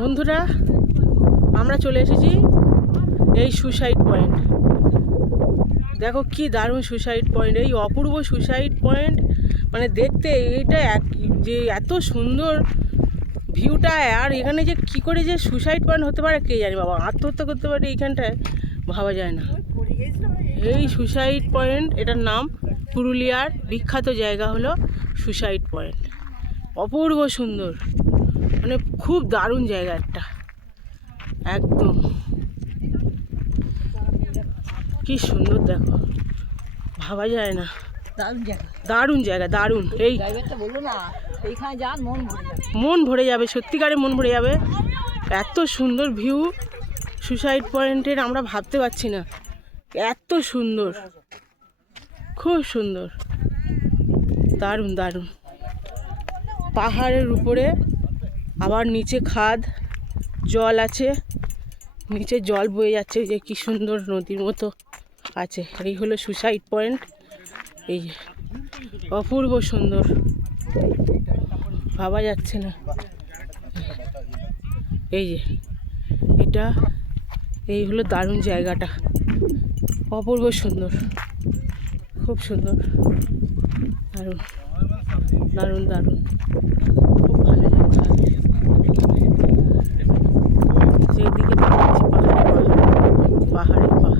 বন্ধুরা, আমরা চলে এসেছি এই সুসাইড পয়েন্ট। দেখো কি দারুণ সুসাইড পয়েন্ট, এই অপূর্ব সুসাইড পয়েন্ট। মানে দেখতে এইটা যে এত সুন্দর ভিউটা, আর এখানে যে কি করে যে সুসাইড পয়েন্ট হতে পারে কে জানি বাবা, আত্মহত্যা করতে পারে এইখানটায় ভাবা যায় না। এই সুসাইড পয়েন্ট, এটার নাম পুরুলিয়ার বিখ্যাত জায়গা হলো সুসাইড পয়েন্ট। অপূর্ব সুন্দর, মানে খুব দারুণ জায়গা একটা, একদম কি সুন্দর। দেখো ভাবা যায় না, দারুণ জায়গা, দারুণ জায়গা, দারুণ। এই ড্রাইভারটা বললো না এইখানে যান মন ভরে যাবে, সত্যিকারে মন ভরে যাবে। এত সুন্দর ভিউ সুসাইড পয়েন্টের, আমরা ভাবতে পারছি না এত সুন্দর, খুব সুন্দর, দারুণ দারুণ। পাহাড়ের উপরে আবার নিচে খাদ, জল আছে, নিচে জল বয়ে যাচ্ছে, যে কি সুন্দর নদীর মতো আছে। এই হলো সুসাইড পয়েন্ট, এই অপূর্ব সুন্দর, ভাবা যাচ্ছে না। এই যে এটা, এই হলো দারুণ জায়গাটা, অপূর্ব সুন্দর, খুব সুন্দর, দারুণ দারুণ দারুণ, খুব ভালো জায়গা। যেদিকে পাহাড়ে পাহাড়ে পাহাড়ে পাহাড়ে।